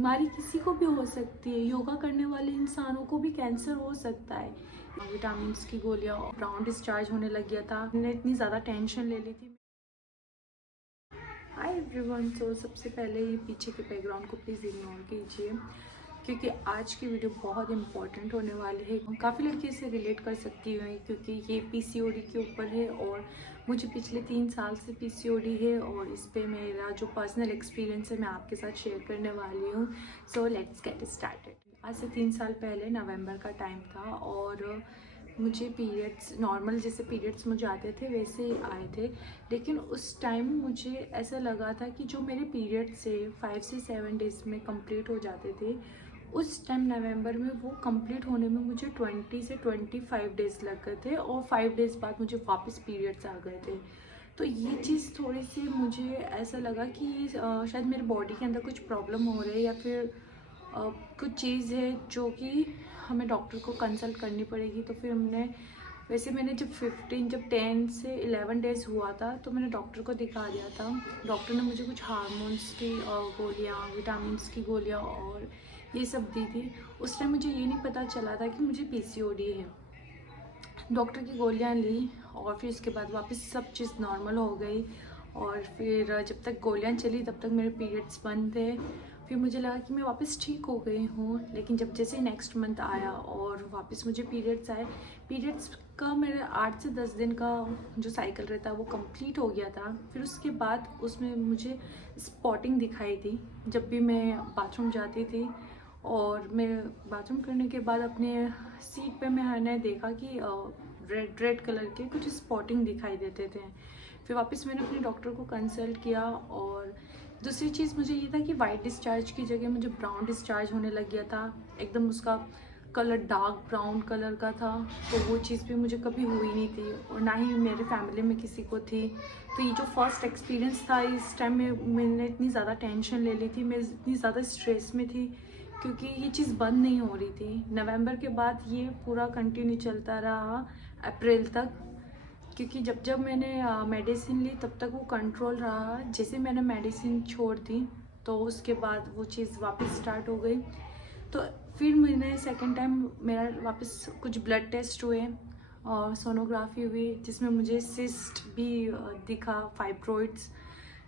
बीमारी किसी को भी हो सकती है। योगा करने वाले इंसानों को भी कैंसर हो सकता है। विटामिन की गोलियाँ, ब्राउन डिस्चार्ज होने लग गया था, मैंने इतनी ज़्यादा टेंशन ले ली थी। हाय एवरीवन, तो सबसे पहले ये पीछे के बैकग्राउंड को प्लीज़ इग्नोर कीजिए क्योंकि आज की वीडियो बहुत इंपॉर्टेंट होने वाली है। काफ़ी लड़के इसे रिलेट कर सकती हैं क्योंकि ये पीसीओडी के ऊपर है और मुझे पिछले 3 साल से पीसीओडी है और इस पे मेरा जो पर्सनल एक्सपीरियंस है मैं आपके साथ शेयर करने वाली हूँ। So let's get started. आज से 3 साल पहले नवंबर का टाइम था और मुझे पीरियड्स नॉर्मल जैसे पीरियड्स मुझे आते थे वैसे ही आए थे। लेकिन उस टाइम मुझे ऐसा लगा था कि जो मेरे पीरियड्स से 5 से 7 डेज़ में कंप्लीट हो जाते थे, उस टाइम नवंबर में वो कंप्लीट होने में मुझे 20 से 25 डेज़ लग गए थे और 5 डेज़ बाद मुझे वापस पीरियड्स आ गए थे। तो ये चीज़ थोड़ी सी मुझे ऐसा लगा कि ये शायद मेरे बॉडी के अंदर कुछ प्रॉब्लम हो रही है या फिर कुछ चीज़ है जो कि हमें डॉक्टर को कंसल्ट करनी पड़ेगी। तो फिर मैंने जब 10 से 11 डेज़ हुआ था तो मैंने डॉक्टर को दिखा दिया था। डॉक्टर ने मुझे कुछ हार्मोन्स की गोलियाँ, विटामिन्स की गोलियाँ और ये सब दी थी। उस टाइम मुझे ये नहीं पता चला था कि मुझे पीसीओडी है। डॉक्टर की गोलियाँ ली और फिर उसके बाद वापस सब चीज़ नॉर्मल हो गई और फिर जब तक गोलियाँ चली तब तक मेरे पीरियड्स बंद थे। फिर मुझे लगा कि मैं वापस ठीक हो गई हूँ, लेकिन जब जैसे नेक्स्ट मंथ आया और वापस मुझे पीरियड्स आए, पीरियड्स का मेरा 8 से 10 दिन का जो साइकिल रहता है वो कंप्लीट हो गया था। फिर उसके बाद उसमें मुझे स्पॉटिंग दिखाई दी जब भी मैं बाथरूम जाती थी। और मैं बाथरूम करने के बाद अपने सीट पे मैंने देखा कि रेड रेड कलर के कुछ स्पॉटिंग दिखाई देते थे। फिर वापस मैंने अपने डॉक्टर को कंसल्ट किया और दूसरी चीज़ मुझे ये था कि वाइट डिस्चार्ज की जगह मुझे ब्राउन डिस्चार्ज होने लग गया था। एकदम उसका कलर डार्क ब्राउन कलर का था। तो वो चीज़ भी मुझे कभी हुई नहीं थी और ना ही मेरे फैमिली में किसी को थी। तो ये जो फर्स्ट एक्सपीरियंस था, इस टाइम में मैंने इतनी ज़्यादा टेंशन ले ली थी, मैं इतनी ज़्यादा स्ट्रेस में थी क्योंकि ये चीज़ बंद नहीं हो रही थी। नवंबर के बाद ये पूरा कंटिन्यू चलता रहा अप्रैल तक, क्योंकि जब जब मैंने मेडिसिन ली तब तक वो कंट्रोल रहा। जैसे मैंने मेडिसिन छोड़ दी तो उसके बाद वो चीज़ वापस स्टार्ट हो गई। तो फिर मैंने सेकंड टाइम मेरा वापस कुछ ब्लड टेस्ट हुए और सोनोग्राफी हुई जिसमें मुझे सिस्ट भी दिखा, फाइब्रॉइड्स।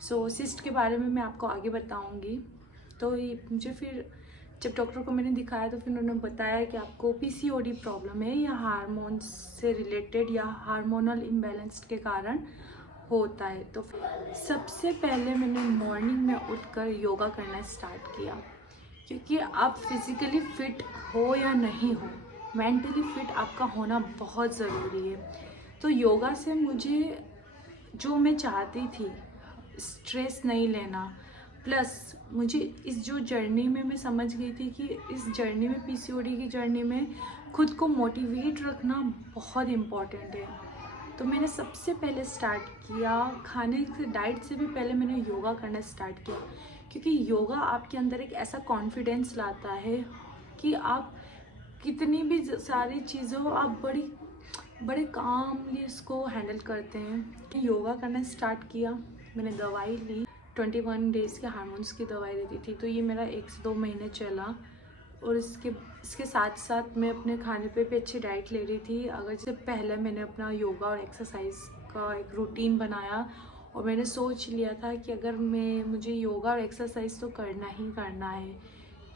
सो सिस्ट के बारे में मैं आपको आगे बताऊंगी। तो ये मुझे फिर जब डॉक्टर को मैंने दिखाया तो फिर उन्होंने बताया कि आपको पीसीओडी प्रॉब्लम है या हार्मोन्स से रिलेटेड या हार्मोनल इम्बैलेंस के कारण होता है। तो सबसे पहले मैंने मॉर्निंग में उठकर योगा करना स्टार्ट किया क्योंकि आप फिज़िकली फ़िट हो या नहीं हो, मेंटली फ़िट आपका होना बहुत ज़रूरी है। तो योगा से मुझे जो मैं चाहती थी, स्ट्रेस नहीं लेना, प्लस मुझे इस जो जर्नी में मैं समझ गई थी कि इस जर्नी में, पीसीओडी की जर्नी में, खुद को मोटिवेट रखना बहुत इम्पॉर्टेंट है। तो मैंने सबसे पहले स्टार्ट किया खाने से, डाइट से भी पहले मैंने योगा करना स्टार्ट किया क्योंकि योगा आपके अंदर एक ऐसा कॉन्फिडेंस लाता है कि आप कितनी भी सारी चीज़ों आप बड़े कामली इसको हैंडल करते हैं। योगा करना स्टार्ट किया, मैंने दवाई ली, 21 डेज़ के हार्मोन्स की दवाई लेती थी। तो ये मेरा 1 से 2 महीने चला और इसके साथ साथ मैं अपने खाने पे भी अच्छी डाइट ले रही थी। अगर जैसे पहले मैंने अपना योगा और एक्सरसाइज का एक रूटीन बनाया और मैंने सोच लिया था कि अगर मुझे योगा और एक्सरसाइज तो करना ही करना है,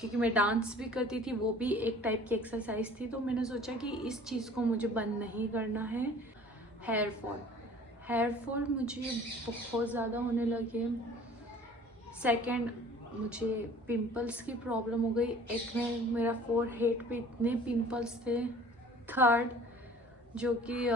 क्योंकि मैं डांस भी करती थी, वो भी एक टाइप की एक्सरसाइज थी। तो मैंने सोचा कि इस चीज़ को मुझे बंद नहीं करना है। हेयर फॉल मुझे बहुत ज़्यादा होने लगे। सेकंड, मुझे पिंपल्स की प्रॉब्लम हो गई। एक में मेरा फोरहेड पे इतने पिंपल्स थे। थर्ड, जो कि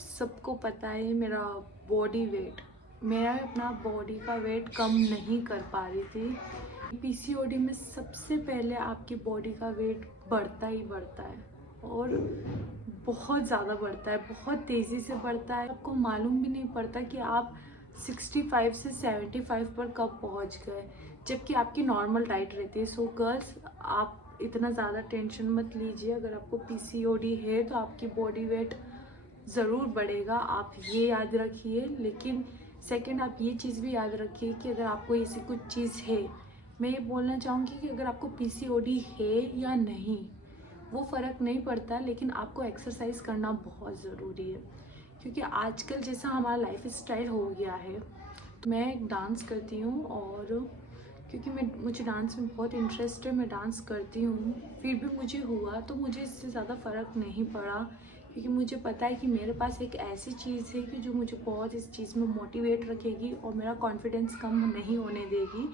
सबको पता है, मेरा बॉडी वेट, मैं अपना बॉडी का वेट कम नहीं कर पा रही थी। पीसीओडी में सबसे पहले आपकी बॉडी का वेट बढ़ता ही बढ़ता है और बहुत ज़्यादा बढ़ता है, बहुत तेज़ी से बढ़ता है। आपको मालूम भी नहीं पड़ता कि आप 65 से 75 पर कब पहुंच गए, जबकि आपकी नॉर्मल डाइट रहती है। सो गर्ल्स, आप इतना ज़्यादा टेंशन मत लीजिए। अगर आपको पीसीओडी है तो आपकी बॉडी वेट ज़रूर बढ़ेगा, आप ये याद रखिए। लेकिन सेकंड, आप ये चीज़ भी याद रखिए कि अगर आपको ऐसी कुछ चीज़ है मैं ये बोलना चाहूँगी कि अगर आपको पीसीओडी है या नहीं वो फ़र्क नहीं पड़ता, लेकिन आपको एक्सरसाइज करना बहुत ज़रूरी है। क्योंकि आजकल जैसा हमारा लाइफ स्टाइल हो गया है, तो मैं एक डांस करती हूँ और क्योंकि मुझे डांस में बहुत इंटरेस्ट है, मैं डांस करती हूँ, फिर भी मुझे हुआ तो मुझे इससे ज़्यादा फ़र्क नहीं पड़ा। क्योंकि मुझे पता है कि मेरे पास एक ऐसी चीज़ है कि जो मुझे बहुत इस चीज़ में मोटिवेट रखेगी और मेरा कॉन्फिडेंस कम नहीं होने देगी।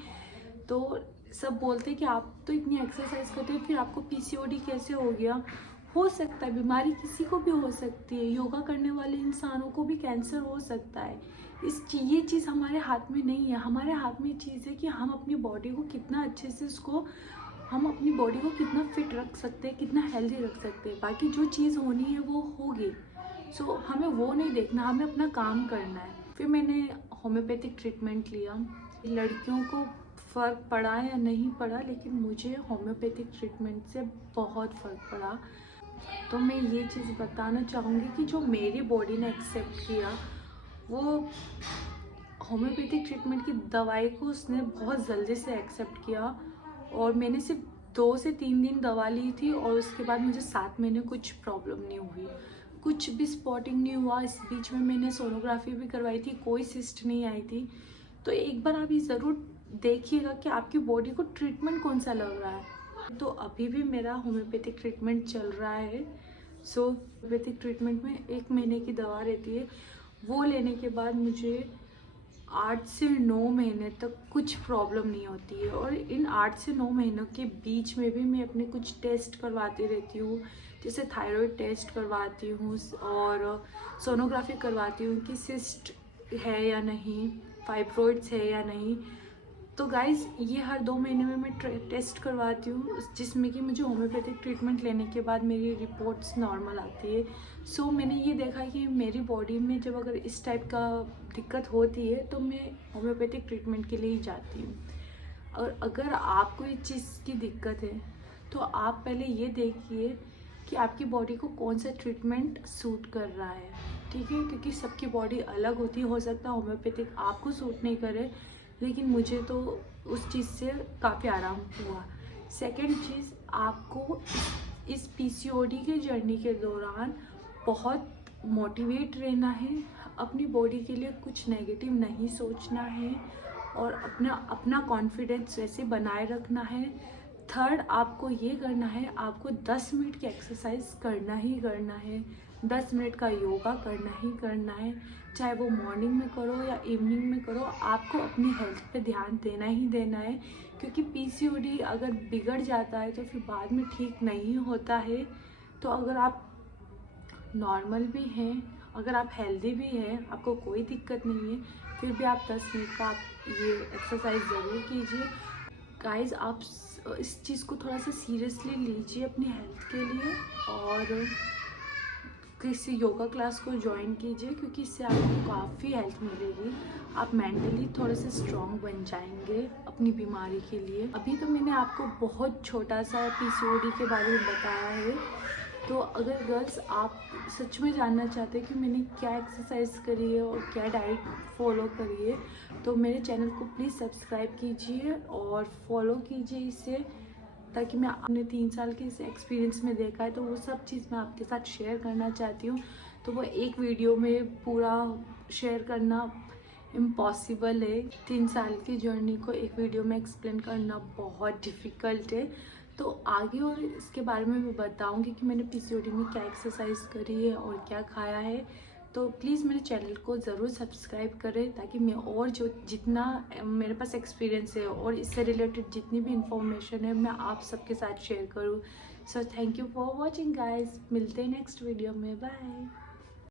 तो सब बोलते हैं कि आप तो इतनी एक्सरसाइज करते हो, फिर आपको पीसीओडी कैसे हो गया? हो सकता है, बीमारी किसी को भी हो सकती है। योगा करने वाले इंसानों को भी कैंसर हो सकता है। ये चीज़ हमारे हाथ में नहीं है। हमारे हाथ में चीज़ है कि हम अपनी बॉडी को कितना अच्छे से हम अपनी बॉडी को कितना फिट रख सकते हैं, कितना हेल्दी रख सकते हैं। बाकी जो चीज़ होनी है वो होगी। सो हमें वो नहीं देखना, हमें अपना काम करना है। फिर मैंने होम्योपैथिक ट्रीटमेंट लिया। लड़कियों को फ़र्क पड़ा या नहीं पड़ा, लेकिन मुझे होम्योपैथिक ट्रीटमेंट से बहुत फ़र्क पड़ा। तो मैं ये चीज़ बताना चाहूँगी कि जो मेरी बॉडी ने एक्सेप्ट किया, वो होम्योपैथिक ट्रीटमेंट की दवाई को उसने बहुत जल्दी से एक्सेप्ट किया। और मैंने सिर्फ 2 से 3 दिन दवा ली थी और उसके बाद मुझे 7 महीने कुछ प्रॉब्लम नहीं हुई, कुछ भी स्पॉटिंग नहीं हुआ। इस बीच में मैंने सोनोग्राफी भी करवाई थी, कोई सिस्ट नहीं आई थी। तो एक बार आप ये ज़रूर देखिएगा कि आपकी बॉडी को ट्रीटमेंट कौन सा लग रहा है। तो अभी भी मेरा होम्योपैथिक ट्रीटमेंट चल रहा है। सो होम्योपैथिक ट्रीटमेंट में 1 महीने की दवा रहती है, वो लेने के बाद मुझे 8 से 9 महीने तक कुछ प्रॉब्लम नहीं होती है। और इन 8 से 9 महीनों के बीच में भी मैं अपने कुछ टेस्ट करवाती रहती हूँ, जैसे थायराइड टेस्ट करवाती हूँ और सोनोग्राफी करवाती हूँ कि सिस्ट है या नहीं, फाइब्रॉइड्स है या नहीं। तो गाइज़ ये हर 2 महीने में मैं टेस्ट करवाती हूँ, जिसमें कि मुझे होम्योपैथिक ट्रीटमेंट लेने के बाद मेरी रिपोर्ट्स नॉर्मल आती है। सो मैंने ये देखा कि मेरी बॉडी में जब अगर इस टाइप का दिक्कत होती है तो मैं होम्योपैथिक ट्रीटमेंट के लिए ही जाती हूँ। और अगर आपको इस चीज़ की दिक्कत है तो आप पहले ये देखिए कि आपकी बॉडी को कौन सा ट्रीटमेंट सूट कर रहा है, ठीक है? क्योंकि सबकी बॉडी अलग होती है, हो सकता है होम्योपैथिक आपको सूट नहीं करे, लेकिन मुझे तो उस चीज़ से काफ़ी आराम हुआ। सेकंड चीज़, आपको इस पीसीओडी के जर्नी के दौरान बहुत मोटिवेट रहना है, अपनी बॉडी के लिए कुछ नेगेटिव नहीं सोचना है और अपना कॉन्फिडेंस वैसे बनाए रखना है। थर्ड, आपको ये करना है, आपको 10 मिनट की एक्सरसाइज करना ही करना है, 10 मिनट का योगा करना ही करना है, चाहे वो मॉर्निंग में करो या इवनिंग में करो। आपको अपनी हेल्थ पे ध्यान देना ही देना है, क्योंकि पीसीओडी अगर बिगड़ जाता है तो फिर बाद में ठीक नहीं होता है। तो अगर आप नॉर्मल भी हैं, अगर आप हेल्दी भी हैं, आपको कोई दिक्कत नहीं है, फिर भी आप 10 मिनट का आप ये एक्सरसाइज ज़रूर कीजिए। गाइज़ आप इस चीज़ को थोड़ा सा सीरियसली लीजिए अपनी हेल्थ के लिए और किसी योगा क्लास को ज्वाइन कीजिए, क्योंकि इससे आपको काफ़ी हेल्प मिलेगी। आप मेंटली थोड़े से स्ट्रॉन्ग बन जाएंगे अपनी बीमारी के लिए। अभी तो मैंने आपको बहुत छोटा सा पीसीओडी के बारे में बताया है। तो अगर गर्ल्स आप सच में जानना चाहते हैं कि मैंने क्या एक्सरसाइज करी है और क्या डाइट फॉलो करी है, तो मेरे चैनल को प्लीज़ सब्सक्राइब कीजिए और फॉलो कीजिए इसे, ताकि मैं अपने 3 साल के इस एक्सपीरियंस में देखा है तो वो सब चीज़ मैं आपके साथ शेयर करना चाहती हूँ। तो वो एक वीडियो में पूरा शेयर करना इम्पॉसिबल है। 3 साल की जर्नी को एक वीडियो में एक्सप्लेन करना बहुत डिफ़िकल्ट है। तो आगे और इसके बारे में मैं बताऊँगी कि मैंने पीसीओडी में क्या एक्सरसाइज करी है और क्या खाया है। तो प्लीज़ मेरे चैनल को ज़रूर सब्सक्राइब करें, ताकि मैं और जो जितना मेरे पास एक्सपीरियंस है और इससे रिलेटेड जितनी भी इंफॉर्मेशन है मैं आप सबके साथ शेयर करूँ। So thank you for watching guys, मिलते हैं नेक्स्ट वीडियो में, बाय।